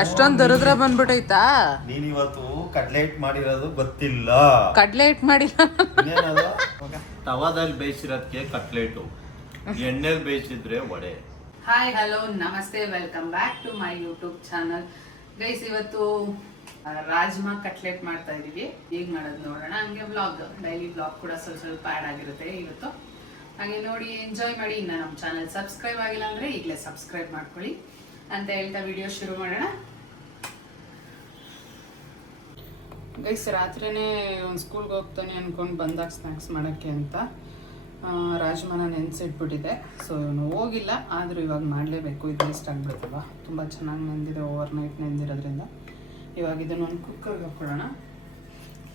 ಅಷ್ಟೊಂದು ದರಿದ್ರ ಬಂದ್ಬಿಟ್ಟೈತಾ? ನೀನ್ ಇವತ್ತು ಕಡ್ಲೆಟ್ ಮಾಡಿರೋದು ಗೊತ್ತಿಲ್ಲ. ಕಡ್ಲೆಟ್ ಮಾಡಿಲ್ಲ. ತವಾದಲ್ಲಿ ಬೇಯಿಸಿರೋದಕ್ಕೆ ಕಟ್ಲೆಟು, ಎಣ್ಣೆಲಿ ಬೇಯಿಸಿದ್ರೆ ವಡೆ. ಹಾಯ್ ಹಲೋ ನಮಸ್ತೆ, welcome back to my YouTube channel. Guys, ಇವತ್ತು ರಾಜ್ಮಾ ಕಟ್ಲೆಟ್ ಮಾಡ್ತಾ ಇದೀವಿ. ಹೇಗ್ ಮಾಡೋದು ನೋಡೋಣ. ಹಂಗೆ ವ್ಲಾಗ್, ಡೈಲಿ ವ್ಲಾಗ್ ಕೂಡ ಸ್ವಲ್ಪ ಆ್ಯಡ್ ಆಗಿರುತ್ತೆ ಇವತ್ತು. ಹಾಗೆ ನೋಡಿ, ಎಂಜಾಯ್ ಮಾಡಿ. ಇನ್ನು ನಮ್ಮ ಚಾನಲ್ ಸಬ್ಸ್ಕ್ರೈಬ್ ಆಗಿಲ್ಲ ಅಂದರೆ ಈಗಲೇ ಸಬ್ಸ್ಕ್ರೈಬ್ ಮಾಡ್ಕೊಳ್ಳಿ ಅಂತ ಹೇಳ್ತಾ ವಿಡಿಯೋ ಶುರು ಮಾಡೋಣ. ಗೈಸ್, ರಾತ್ರಿನೇ ಒಂದು ಸ್ಕೂಲ್ಗೆ ಹೋಗ್ತಾನೆ ಅಂದ್ಕೊಂಡು ಬಂದಾಗ ಸ್ನ್ಯಾಕ್ಸ್ ಮಾಡೋಕ್ಕೆ ಅಂತ ರಾಜ್ಮಾನ ನೆನೆಸಿಟ್ಬಿಟ್ಟಿದೆ. ಸೊ ಇವನು ಹೋಗಿಲ್ಲ, ಆದರೂ ಇವಾಗ ಮಾಡಲೇಬೇಕು. ಇದು ವೇಸ್ಟ್ ಆಗಿಬಿಡುತ್ತಲ್ವ, ತುಂಬ ಚೆನ್ನಾಗಿ ನೆಂದಿದೆ, ಓವರ್ ನೈಟ್ ನೆಂದಿರೋದ್ರಿಂದ. ಇವಾಗ ಇದನ್ನು ಒಂದು ಕುಕ್ಕರ್ಗೆ ಹಾಕ್ಕೊಳ್ಳೋಣ.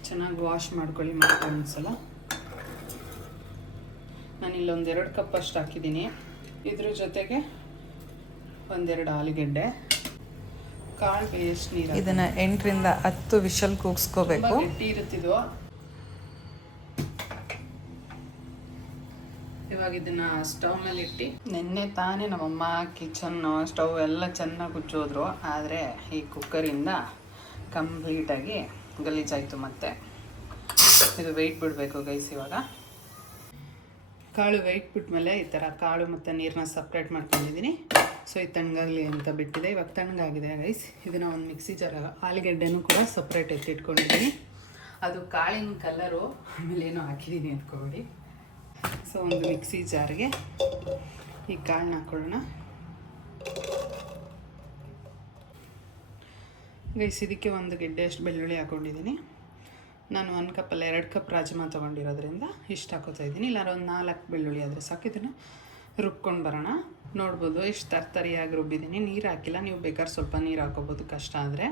ಚೆನ್ನಾಗಿ ವಾಶ್ ಮಾಡ್ಕೊಳ್ಳಿ ಮತ್ತೆ ಒಂದ್ಸಲ. ನಾನಿಲ್ಲೊಂದು 2 ಕಪ್ ಅಷ್ಟು ಹಾಕಿದ್ದೀನಿ. ಇದ್ರ ಜೊತೆಗೆ 1-2 ಆಲೂಗೆಡ್ಡೆ, ಕಾಳು ಬೇಯಿಸಿ ನೀರು. ಇದನ್ನು 8ರಿಂದ 10 ವಿಷಲ್ ಕೂಗಿಸ್ಕೋಬೇಕು. ಗಟ್ಟಿ ಇರುತ್ತಿದ್ದು. ಇವಾಗ ಇದನ್ನ ಸ್ಟವ್ ಮೇಲೆ ಇಟ್ಟು, ನಿನ್ನೆ ತಾನೇ ನಮ್ಮಮ್ಮ ಕಿಚನ್ನು ಸ್ಟವ್ ಎಲ್ಲ ಚೆನ್ನಾಗಿ ಕುಚ್ಚೋದ್ರು. ಆದರೆ ಈ ಕುಕ್ಕರಿಂದ ಕಂಪ್ಲೀಟಾಗಿ ಗಲೀಜಾಯಿತು. ಮತ್ತೆ ಇದು ವೆಯ್ಟ್ ಬಿಡಬೇಕು ಗೈಸ್. ಇವಾಗ ಕಾಳು ವೆಯ್ಟ್ ಬಿಟ್ಮೇಲೆ ಈ ಥರ ಕಾಳು ಮತ್ತು ನೀರನ್ನ ಸಪ್ರೇಟ್ ಮಾಡ್ಕೊಂಡಿದ್ದೀನಿ. ಸೊ ಇದು ತಣ್ಣಗಾಗಲಿ ಅಂತ ಬಿಟ್ಟಿದೆ. ಇವಾಗ ತಣ್ಣಗಾಗಿದೆ ಗೈಸ್. ಇದನ್ನು ಒಂದು ಮಿಕ್ಸಿ ಜಾರ್, ಆಲೂಗೆಡ್ಡೆನೂ ಕೂಡ ಸಪ್ರೇಟ್ ಎತ್ತಿಟ್ಕೊಂಡಿದ್ದೀನಿ. ಅದು ಕಾಳಿನ ಕಲರು, ಆಮೇಲೆ ಏನೋ ಹಾಕಿದ್ದೀನಿ ಅಂದ್ಕೊಬೇಡಿ. ಸೊ ಒಂದು ಮಿಕ್ಸಿ ಜಾರ್ಗೆ ಈ ಕಾಳನ್ನ ಹಾಕ್ಕೊಳ್ಳೋಣ ಗೈಸ್. ಇದಕ್ಕೆ 1 ಗೆಡ್ಡೆಯಷ್ಟು ಬೆಳ್ಳುಳ್ಳಿ ಹಾಕ್ಕೊಂಡಿದ್ದೀನಿ. ನಾನು 1 ಕಪ್ಪಲ್ಲ 2 ಕಪ್ ರಾಜ್ಮಾ ತೊಗೊಂಡಿರೋದ್ರಿಂದ ಇಷ್ಟು ಹಾಕೋತಾ ಇದ್ದೀನಿ. ಇಲ್ಲಾರ ಒಂದು 4 ಬೆಳ್ಳುಳ್ಳಿ ಆದರೆ ಸಾಕು. ಇದನ್ನು ರುಬ್ಕೊಂಡು ಬರೋಣ. ನೋಡ್ಬೋದು ಎಷ್ಟು ತರ್ತರಿಯಾಗಿ ರುಬ್ಬಿದ್ದೀನಿ. ನೀರು ಹಾಕಿಲ್ಲ, ನೀವು ಬೇಕಾದ್ರೆ ಸ್ವಲ್ಪ ನೀರು ಹಾಕೋಬೋದು ಕಷ್ಟ ಆದರೆ.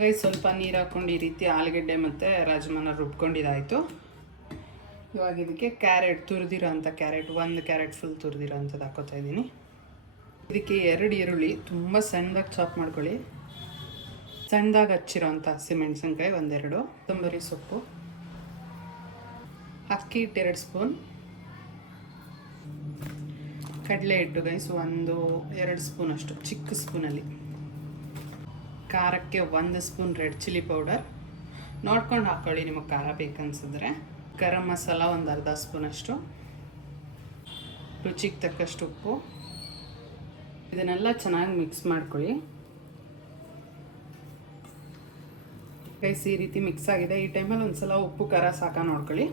ಗೈಸ್, ಸ್ವಲ್ಪ ನೀರು ಹಾಕ್ಕೊಂಡು ಈ ರೀತಿ ಆಲೂಗೆಡ್ಡೆ ಮತ್ತು ರಾಜ್ಮಾನ ರುಬ್ಕೊಂಡಿದ್ದಾಯಿತು. ಇವಾಗ ಇದಕ್ಕೆ ಕ್ಯಾರೆಟ್, ತುರಿದಿರೋ ಅಂಥ ಕ್ಯಾರೆಟ್, 1 ಕ್ಯಾರೆಟ್ ಫುಲ್ ತುರಿದಿರೋ ಅಂಥದ್ದು ಹಾಕೋತಾ ಇದ್ದೀನಿ. ಇದಕ್ಕೆ 2 ಈರುಳ್ಳಿ ತುಂಬ ಸಣ್ಣದಾಗಿ ಚಾಪ್ ಮಾಡ್ಕೊಳ್ಳಿ. ಸಣ್ಣದಾಗಿ ಹಚ್ಚಿರೋ ಅಂಥ ಹಸಿಮೆಣಸಿನ್ಕಾಯಿ 1-2, ಕೊತ್ತಂಬರಿ ಸೊಪ್ಪು, ಅಕ್ಕಿ ಹಿಟ್ಟು 2 ಸ್ಪೂನ್, ಕಡಲೆ ಹಿಟ್ಟು ಗೈಸ್ 1-2 ಸ್ಪೂನ್ ಅಷ್ಟು ಚಿಕ್ಕ ಸ್ಪೂನಲ್ಲಿ, ಖಾರಕ್ಕೆ 1 ಸ್ಪೂನ್ ರೆಡ್ ಚಿಲ್ಲಿ ಪೌಡರ್, ನೋಡ್ಕೊಂಡು ಹಾಕ್ಕೊಳ್ಳಿ ನಿಮಗೆ ಖಾರ ಬೇಕನ್ಸಿದ್ರೆ. ಗರಂ ಮಸಾಲ 1/2 ಸ್ಪೂನ್ ಅಷ್ಟು, ರುಚಿಗೆ ತಕ್ಕಷ್ಟು ಉಪ್ಪು. ಇದನ್ನೆಲ್ಲ ಚೆನ್ನಾಗಿ ಮಿಕ್ಸ್ ಮಾಡ್ಕೊಳ್ಳಿ ಗೈಸ್. ಈ ರೀತಿ ಮಿಕ್ಸ್ ಆಗಿದೆ. ಈ ಟೈಮಲ್ಲಿ ಒಂದ್ಸಲ ಉಪ್ಪು ಖಾರ ಸಾಕ ನೋಡ್ಕೊಳ್ಳಿ.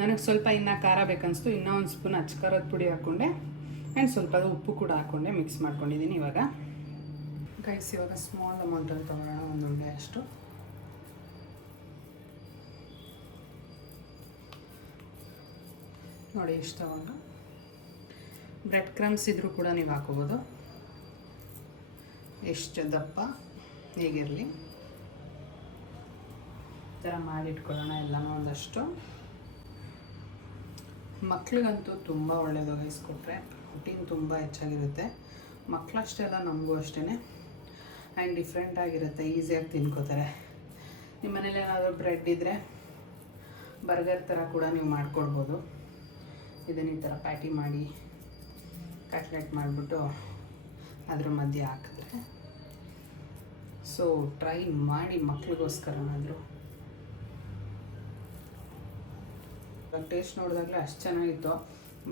ನನಗೆ ಸ್ವಲ್ಪ ಇನ್ನೂ ಖಾರ ಬೇಕನ್ನಿಸ್ತು, ಇನ್ನೂ 1 ಸ್ಪೂನ್ ಅಚ್ಚಕಾರದ ಪುಡಿ ಹಾಕ್ಕೊಂಡೆ ಆ್ಯಂಡ್ ಸ್ವಲ್ಪ ಉಪ್ಪು ಕೂಡ ಹಾಕ್ಕೊಂಡೆ ಮಿಕ್ಸ್ ಮಾಡ್ಕೊಂಡಿದ್ದೀನಿ. ಇವಾಗ ಗೈಸ್, ಇವಾಗ ಸ್ಮಾಲ್ ಅಮೌಂಟಲ್ಲಿ ತೊಗೊಳ್ಳೋಣ, 1 ಉಂಡೆ ಅಷ್ಟು. ನೋಡಿ ಇಷ್ಟು ತಗೊಂಡು. ಬ್ರೆಡ್ ಕ್ರಮ್ಸ್ ಇದ್ರೂ ಕೂಡ ನೀವು ಹಾಕೋಬೋದು. ಎಷ್ಟು ದಪ್ಪ ಹೇಗಿರಲಿ, ಈ ಥರ ಮಾಡಿಟ್ಕೊಳ್ಳೋಣ ಎಲ್ಲನೂ ಒಂದಷ್ಟು. ಮಕ್ಳಿಗಂತೂ ತುಂಬ ಒಳ್ಳೆಯದು ಗೈಸ್, ಕೊಟ್ಟರೆ ಪ್ರೋಟೀನ್ ತುಂಬ ಹೆಚ್ಚಾಗಿರುತ್ತೆ. ಮಕ್ಕಳಷ್ಟೇ ಅಲ್ಲ, ನಮಗೂ ಅಷ್ಟೇ. ಆ್ಯಂಡ್ ಡಿಫ್ರೆಂಟಾಗಿರುತ್ತೆ, ಈಸಿಯಾಗಿ ತಿನ್ಕೋತಾರೆ. ನಿಮ್ಮ ಮನೇಲಿ ಏನಾದರೂ ಬ್ರೆಡ್ ಇದ್ದರೆ ಬರ್ಗರ್ ಥರ ಕೂಡ ನೀವು ಮಾಡ್ಕೊಡ್ಬೋದು. ಇದನ್ನು ಈ ಥರ ಪ್ಯಾಟಿ ಮಾಡಿ ಕಟ್ಲೆಟ್ ಮಾಡಿಬಿಟ್ಟು ಅದ್ರ ಮಧ್ಯೆ ಹಾಕಿದ್ರೆ. ಸೊ ಟ್ರೈ ಮಾಡಿ ಮಕ್ಳಿಗೋಸ್ಕರನಾದರೂ. ಇವಾಗ ಟೇಸ್ಟ್ ನೋಡಿದಾಗಲೇ ಅಷ್ಟು ಚೆನ್ನಾಗಿತ್ತು.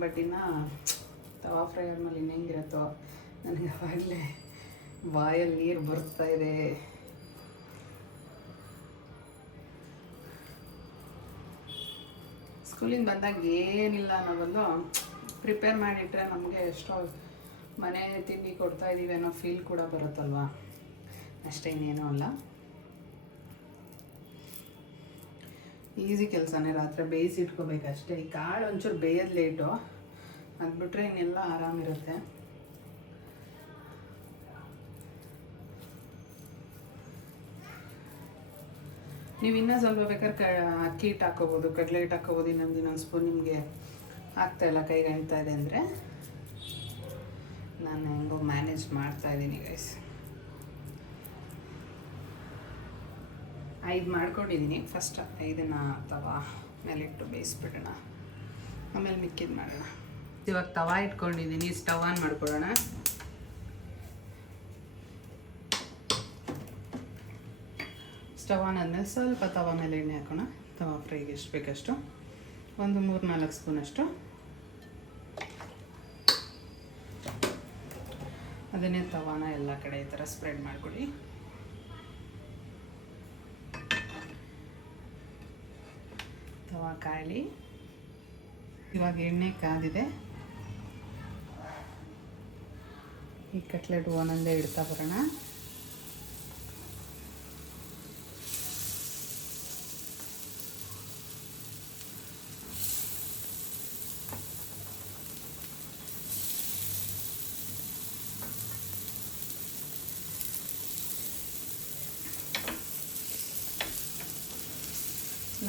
ಬಟ್ ಇನ್ನು ತವಾ ಫ್ರೈಯರ್ ಮೇಲೆ ಇನ್ನು ಹೆಂಗಿರುತ್ತೋ, ನನಗೆ ಅವಾಗಲೇ ಬಾಯಲ್ಲಿ ನೀರು ಬರ್ತಾಯಿದೆ. ಸ್ಕೂಲಿಂದ ಬಂದಾಗ ಏನಿಲ್ಲ ಅನ್ನೋದೊಂದು ಪ್ರಿಪೇರ್ ಮಾಡಿಟ್ರೆ ನಮಗೆ ಎಷ್ಟೋ ಮನೆ ತಿಂಡಿ ಕೊಡ್ತಾಯಿದ್ದೀವಿ ಅನ್ನೋ ಫೀಲ್ ಕೂಡ ಬರುತ್ತಲ್ವ, ಅಷ್ಟೇ, ಇನ್ನೇನೂ ಅಲ್ಲ. ಈಸಿ ಕೆಲಸನೇ. ರಾತ್ರಿ ಬೇಯಿಸಿಟ್ಕೋಬೇಕಷ್ಟೇ. ಈ ಕಾಳು ಒಂಚೂರು ಬೇಯೋದು ಲೇಟು, ಅದು ಬಿಟ್ಟರೆ ಇನ್ನೆಲ್ಲ ಆರಾಮಿರುತ್ತೆ. ನೀವು ಇನ್ನೂ ಸ್ವಲ್ಪ ಬೇಕಾದ್ರೆ ಅಕ್ಕಿ ಹಿಟ್ಟು ಹಾಕೋಬೋದು, ಕಡಲೆ ಹಿಟ್ಟು ಹಾಕೋಬೋದು. ಇನ್ನೊಂದು ಸ್ಪೂನ್ ನಿಮಗೆ ಆಗ್ತಾಯಿಲ್ಲ, ಕೈಗೆ ಅಂಟ್ತಾ ಇದೆ ಅಂದರೆ ನಾನು ಹೆಂಗೋ ಮ್ಯಾನೇಜ್ ಮಾಡ್ತಾಯಿದ್ದೀನಿ ಗೈಸ್. 5 ಮಾಡ್ಕೊಂಡಿದ್ದೀನಿ. ಫಸ್ಟ್ 5ನ್ನು ತವಾ ಮೇಲಿಟ್ಟು ಬೇಯಿಸ್ಬಿಡೋಣ, ಆಮೇಲೆ ಮಿಕ್ಕಿದ್ದು ಮಾಡೋಣ. ಇವಾಗ ತವಾ ಇಟ್ಕೊಂಡಿದ್ದೀನಿ. ಸ್ಟವ್ ಆನ್ ಮಾಡ್ಕೊಳ್ಳೋಣ. ಸ್ಟವ್ ಆನ್ ಆದಮೇಲೆ ಸ್ವಲ್ಪ ತವ ಮೇಲೆ ಎಣ್ಣೆ ಹಾಕೋಣ. ತವ ಫ್ರೈಗೆ ಎಷ್ಟು ಬೇಕಷ್ಟು, ಒಂದು 3-4 ಸ್ಪೂನಷ್ಟು. ಅದನ್ನೇ ತವಾನ ಎಲ್ಲ ಕಡೆ ಈ ಥರ ಸ್ಪ್ರೆಡ್ ಮಾಡಿಕೊಡಿ. ತವಾ ಕಾಯಲಿ. ಇವಾಗ ಎಣ್ಣೆ ಕಾದಿದೆ. ಈ ಕಟ್ಲೆಟ್ ಒಂದೊಂದೇ ಇಡ್ತಾ ಬರೋಣ.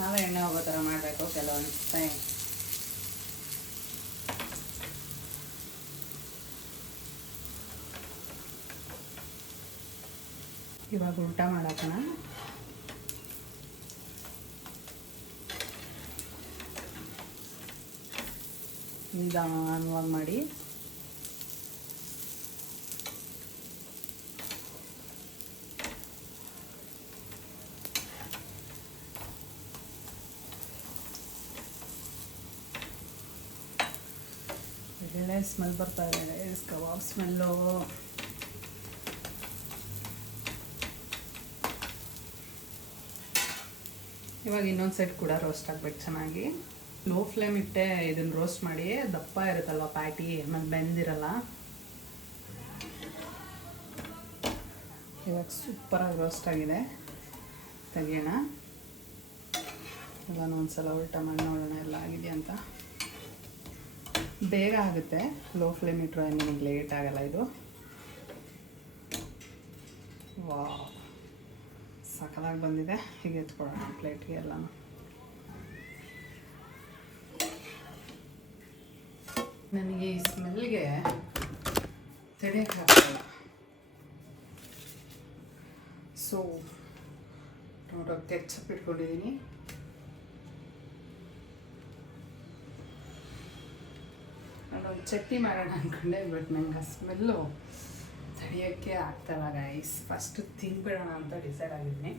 ನಾವೇ ಎಣ್ಣೆ ಹೋಗೋ ಥರ ಮಾಡಬೇಕು ಕೆಲವೊಂದು ಟೈಮ್. ಇವಾಗ ಉಲ್ಟಾ ಮಾಡಾಕೋಣ. ನಿಧಾನವಾಗಿ ಮಾಡಿ. ಒಳ್ಳೆ ಸ್ಮೆಲ್ ಬರ್ತಾ ಇದೆ, ಕಬಾಬ್ ಸ್ಮೆಲ್ಲು. ಇವಾಗ ಇನ್ನೊಂದು ಸೈಡ್ ಕೂಡ ರೋಸ್ಟ್ ಆಗಬೇಕು ಚೆನ್ನಾಗಿ. ಲೋ ಫ್ಲೇಮ್ ಇಟ್ಟೆ ಇದನ್ನು ರೋಸ್ಟ್ ಮಾಡಿ. ದಪ್ಪ ಇರುತ್ತಲ್ವ ಪ್ಯಾಟಿ, ಮತ್ತು ಬೆಂದಿರಲ್ಲ. ಇವಾಗ ಸೂಪರಾಗಿ ರೋಸ್ಟ್ ಆಗಿದೆ. ತೆಗಿಯೋಣ. ಎಲ್ಲನೂ ಒಂದ್ಸಲ ಉಲ್ಟಾ ಮಾಡಿ ನೋಡೋಣ ಎಲ್ಲ ಆಗಿದೆ ಅಂತ. ಬೇಗ ಆಗುತ್ತೆ, ಲೋ ಫ್ಲೇಮ್ ಇಟ್ಟರೆ ನಿಮಗೆ ಲೇಟ್ ಆಗಲ್ಲ ಇದು. ವಾ, ಸಖತ್ತಾಗಿ ಬಂದಿದೆ. ಹೀಗೆ ಎತ್ಕೊಳ್ಳೋಣ ಪ್ಲೇಟ್ಗೆ ಎಲ್ಲನೂ. ನನಗೆ ಈ ಸ್ಮೆಲ್ಗೆ ತಡೆಯೋಕ್ಕಾಗಲ್ಲ. ಸೊ ಟೊಮೊಟೊ ಕೆಚಪ್ ಇಟ್ಕೊಂಡಿದ್ದೀನಿ. ನಾನೊಂದು ಚಟ್ನಿ ಮಾಡೋಣ ಅಂದ್ಕೊಂಡೆ, ಬಟ್ ನಂಗೆ ಆ ಸ್ಮೆಲ್ಲು ತಡೆಯೋಕ್ಕೆ ಆಗ್ತಾಯಿಲ್ಲ ಗೈಸ್. ಫಸ್ಟು ತಿಂದ್ಬಿಡೋಣ ಅಂತ ಡಿಸೈಡ್ ಆಗಿದ್ದೀನಿ.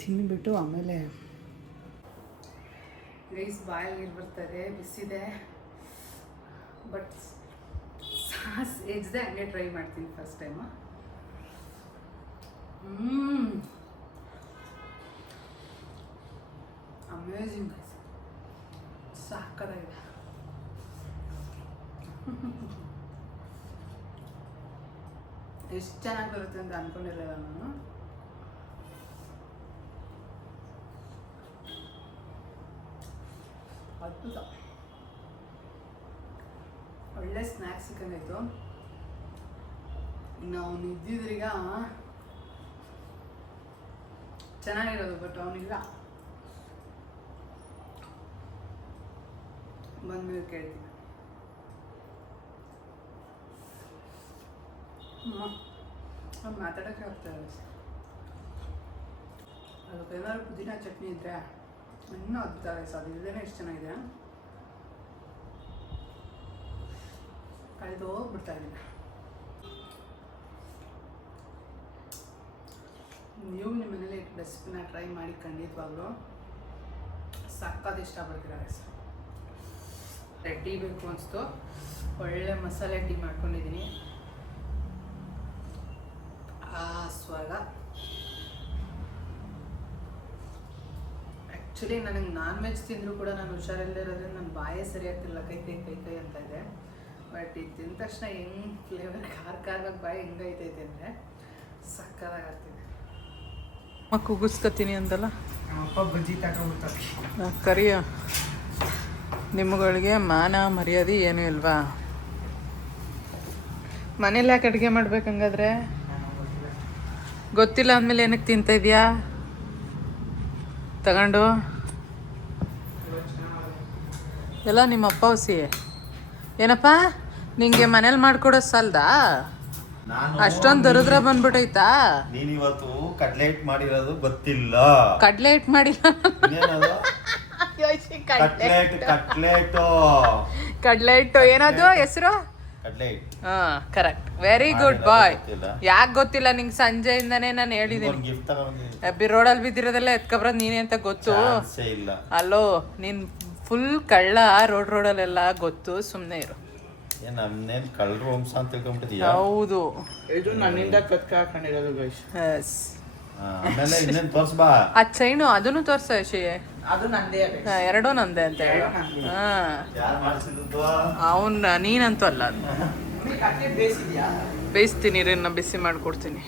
ತಿಂದ್ಬಿಟ್ಟು ಆಮೇಲೆ ಗೈಸ್ ಬಾಯಲ್ಲಿ ನೀರು ಬರ್ತಾರೆ. ಬಿಸಿದೆ, ಬಟ್ ಸಾಸ್ ಎಜ್ದೆ ಹಂಗೆ ಟ್ರೈ ಮಾಡ್ತೀನಿ ಫಸ್ಟ್ ಟೈಮು. ಅಮೇಜಿಂಗ್ ಗೈಸ್, ಸಾಕಾಗಿದೆ. ಎಷ್ಟು ಚೆನ್ನಾಗಿ ಬರುತ್ತೆ ಅಂತ ಅಂದ್ಕೊಂಡಿರಲಿಲ್ಲ ನಾನು. ಅದ್ಭುತ. ಒಳ್ಳೆ ಸ್ನ್ಯಾಕ್ಸ್ ಸಿಕ್ಕಂಗಾಯ್ತು. ಇನ್ನು ಅವನು ಇದ್ದಿದ್ರೀಗ ಚೆನ್ನಾಗಿರೋದು, ಬಟ್ ಅವನಿಲ್ಲ. ಬಂದ್ಮೇಲೆ ಕೇಳ್ತೀನಿ. ಅವ್ನು ಮಾತಾಡೋಕ್ಕೆ ಆಗ್ತಾಯಿಲ್ಲ. ಅದಕ್ಕೆ ಏನಾದ್ರು ಪುದೀನ ಚಟ್ನಿ ಇದ್ದರೆ ಇನ್ನೂ ಅದ್ಭುತ ರೈಸ್. ಅದು ಇಲ್ಲದೇ ಎಷ್ಟು ಚೆನ್ನಾಗಿದೆ. ಕಳೆದು ಹೋಗ್ಬಿಡ್ತಾ ಇದ್ದೀನಿ. ನೀವು ನಿಮ್ಮ ಮನೇಲಿ ರೆಸಿಪಿನ ಟ್ರೈ ಮಾಡಿ ಖಂಡಿತವಾಗ್ಲೂ ಸಕ್ಕತ್ ಇಷ್ಟಪಡ್ತೀರ ರೈಸ್. ಟೀ ಬೇಕು ಅನಿಸ್ತು, ಒಳ್ಳೆ ಮಸಾಲೆ ಟೀ ಮಾಡ್ಕೊಂಡಿದ್ದೀನಿ. ಆ ಸ್ವರ್ಗ. ಆ್ಯಕ್ಚುಲಿ ನನಗೆ ನಾನ್ ವೆಜ್ ತಿಂದರೂ ಕೂಡ ನಾನು ಹುಷಾರಿಲ್ಲದಿರೋದ್ರಿಂದ ನನ್ನ ಬಾಯೇ ಸರಿಯಾಗ್ತಿಲ್ಲ. ಕೈ ಅಂತ ಇದೆ. ಬಟ್ ಇದು ತಿಂದ ತಕ್ಷಣ ಹೆಂಗೆ ಫ್ಲೇವರ್ ಖಾರವಾಗಿ ಬಾಯಿ ಹೆಂಗೈತೈತೆ ಅಂದರೆ ಸಕ್ಕತ್ತಾಗ್ತಿದೆ. ಕೂಗಿಸ್ಕೊತೀನಿ ಅಂತಲ್ಲ, ನಮ್ಮಪ್ಪ ಬಜ್ಜಿ ತಗೊಂಡ್ಬಿಡ್ತಾರೆ. ಕರಿಯ ನಿಮ್ಮಗಳಿಗೆ ಮಾನ ಮರ್ಯಾದೆ ಏನೂ ಇಲ್ವಾ? ಮನೇಲಿ ಯಾಕೆ ಅಡುಗೆ ಮಾಡ್ಬೇಕಂಗಾದ್ರೆ? ಗೊತ್ತಿಲ್ಲ ಅಂದಮೇಲೆ ಏನಕ್ಕೆ ತಿಂತ ಇದೆಯಾ ತಗೊಂಡು? ಎಲ್ಲ ನಿಮ್ಮ ಅಪ್ಪ ಹೊಸಿ ಏನಪ್ಪ ನಿಂಗೆ ಮನೇಲಿ ಮಾಡ್ಕೊಡೋ ಸಾಲ್ದಾ? ಅಷ್ಟೊಂದು ದರಿದ್ರ ಬಂದ್ಬಿಟ್ಟೈತಾ? ನೀನ್ ಇವತ್ತು ಕಡ್ಲೆಟ್ ಮಾಡಿರೋದು ಗೊತ್ತಿಲ್ಲ. ಕಡ್ಲೆಟ್ ಮಾಡಿಲ್ಲ, ಕಟ್ಲೆಟ್ ಕಡ್ಲೆಟ್ ಏನದು ಹೆಸರು? ಕಟ್ಲೆಟ್ ಹಾ ಕರೆಕ್ಟ್ ವೆರಿ ಗುಡ್ ಬಾಯ್. ಗೊತ್ತಿಲ್ಲ. ಯಾಕೆ ಗೊತ್ತಿಲ್ಲ ನಿಂಗೆ ಸಂಜೆಯಿಂದಾನೇ ನಾನು ಹೇಳಿದ್ದೀನಿ. ಗಿಫ್ಟ್ ತಗೊಂಡಿದ್ದೀನಿ. ಅಬ್ಬಿ ರೋಡಲ್ಲಿ ಬಿದ್ದಿರೋದೆಲ್ಲ ಎತ್ಕೊಬ್ರದ್ ನೀನೇ ಅಂತ ಗೊತ್ತು. ಚಾನ್ಸೇ ಇಲ್ಲ. ಅಲ್ಲೋ ನೀನ್ ಫುಲ್ ಕಳ್ಳ ರೋಡಲ್ಲೆಲ್ಲ ಗೊತ್ತು, ಸುಮ್ಮನೆ ಇರು. ಏನ್ ನಮ್ನೇನ್ ಕಳ್ರು ವಂಶ ಅಂತ ತಿಳ್ಕೊಂಡ್ಬಿಟ್ಟಿದ್ಯಾ? ಹೌದು. ಇದು ನನ್ನಿಂದ ಕತ್ಕ ಹಾಕೊಂಡಿರೋದು ಗೈಸ್. ಎಸ್. ಆಮೇಲೆ ಇನ್ನೇನ್ ತೋರ್ಸ್ಬಾ. ಆ ಚೈನು ಅದನ್ನು ತೋರ್ಸ ಶಿ. ಅದು ನಂದೇ guys. ಎರಡೂ ನಂದೆ ಅಂತ ಹೇಳು. ಹಾ ಯಾರು ಮಾಡಿಸಿದ್ದು? ಅವನ್ ನೀನಂತೂ ಅಲ್ಲ ಅದು. ಕಟ್ಲೆಟ್ ಬೇಯಿಸಿದ್ಯಾ? ಬೇಯಿಸ್ತೀನಿ ರೀ, ಬಿಸಿ ಮಾಡ್ಕೊಡ್ತೀನಿ.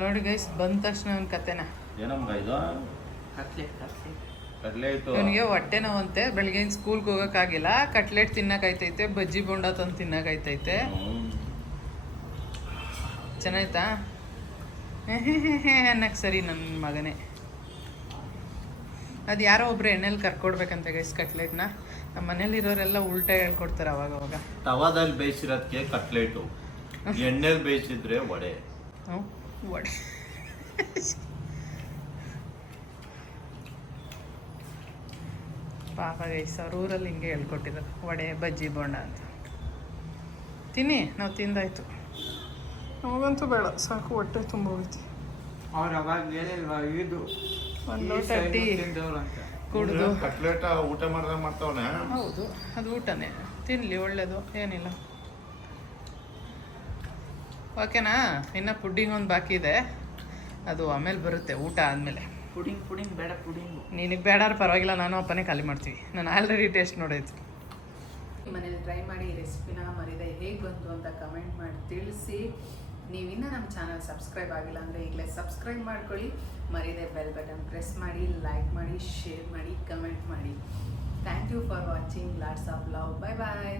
ನೋಡಿ ಗೈಸ್, ಬಂದ ತಕ್ಷಣ ಅವ್ನ ಕತೆನ. ಏನಮ್ಮ ಇದು? Cutlet cutlet. ಇವನಿಗೆ ಹೊಟ್ಟೆ ನೋವಂತೆ, ಬೆಳಿಗ್ಗೆ ಸ್ಕೂಲ್ಗೆ ಹೋಗೋಕ್ಕಾಗಿಲ್ಲ. ಕಟ್ಲೆಟ್ ತಿನ್ನಕೈತೈತೆ, ಬಜ್ಜಿ ಬೋಂಡ ತಂದು ತಿನ್ನಕೈತೈತೆ. ಚೆನ್ನಾಯ್ತಾ ಅನ್ನಕ್ಕೆ ಸರಿ ನನ್ನ ಮಗನೇ. ಅದು ಯಾರೋ ಒಬ್ರು ಎಣ್ಣೆಲಿ ಕರ್ಕೊಡ್ಬೇಕಂತ ಗೈಸ್ ಕಟ್ಲೆಟ್ನ. ನಮ್ಮ ಮನೇಲಿರೋರೆಲ್ಲ ಉಲ್ಟಾ ಹೇಳ್ಕೊಡ್ತಾರೆ ಅವಾಗ. ತವಾದಲ್ಲಿ ಬೇಯಿಸಿರೋದಕ್ಕೆ ಕಟ್ಲೆಟು, ಎಣ್ಣೆಲಿ ಬೇಯಿಸಿದ್ರೆ ವಡೆ. ಹ್ಞೂ ವಡೆ. ಪಾಪ ಗೈಸ್, ಅವ್ರ ಊರಲ್ಲಿ ಹಿಂಗೆ ಹೇಳ್ಕೊಟ್ಟಿದ್ದಾರೆ ವಡೆ ಬಜ್ಜಿ ಬೋಂಡ ಅಂತ. ತಿನ್ನಿ, ನಾವು ತಿಂದಾಯ್ತು. ನಮಗಂತೂ ಬೇಡ, ಸಾಕು, ಹೊಟ್ಟೆ ತುಂಬ ಹೋಗ್ತಿ. ಅವ್ರು ಅವಾಗ ಹೇಳಿಲ್ವಾ ಇದು ಒಂದು ಲೋಟ ಟೀ ಅಂತ. ಕುಡಿದು. ಕಟ್ಲೆಟ್ ಊಟ ಮಾಡ್ದಂಗೆ ಮಾಡ್ತಾವನೆ. ಹೌದು, ಅದು ಊಟನೇ, ತಿನ್ನಲಿ, ಒಳ್ಳೇದು, ಏನಿಲ್ಲ. ಓಕೆನಾ? ಇನ್ನು ಪುಡ್ಡಿಂಗ್ ಒಂದು ಬಾಕಿ ಇದೆ, ಅದು ಆಮೇಲೆ ಬರುತ್ತೆ ಊಟ ಆದಮೇಲೆ. ಪುಡಿಂಗ್ ಬೇಡ ಪುಡಿಂಗು. ನಿನಗೆ ಬೇಡಾರು ಪರವಾಗಿಲ್ಲ, ನಾನು ಅಪ್ಪನೇ ಖಾಲಿ ಮಾಡ್ತೀವಿ. ನಾನು ಆಲ್ರೆಡಿ ಟೇಸ್ಟ್ ನೋಡೈತಿ. ಮನೇಲಿ ಟ್ರೈ ಮಾಡಿ ಈ ರೆಸಿಪಿನ ಮರಿದೆ ಹೇಗೆ ಬಂತು ಅಂತ ಕಮೆಂಟ್ ಮಾಡಿ ತಿಳಿಸಿ. ನೀವಿನ್ನೂ ನಮ್ಮ ಚಾನಲ್ ಸಬ್ಸ್ಕ್ರೈಬ್ ಆಗಿಲ್ಲ ಅಂದರೆ ಈಗಲೇ ಸಬ್ಸ್ಕ್ರೈಬ್ ಮಾಡ್ಕೊಳ್ಳಿ. ಮರಿದೆ ಬೆಲ್ ಬಟನ್ ಪ್ರೆಸ್ ಮಾಡಿ, ಲೈಕ್ ಮಾಡಿ, ಶೇರ್ ಮಾಡಿ, ಕಮೆಂಟ್ ಮಾಡಿ. Thank you for watching. Lots of love. Bye bye.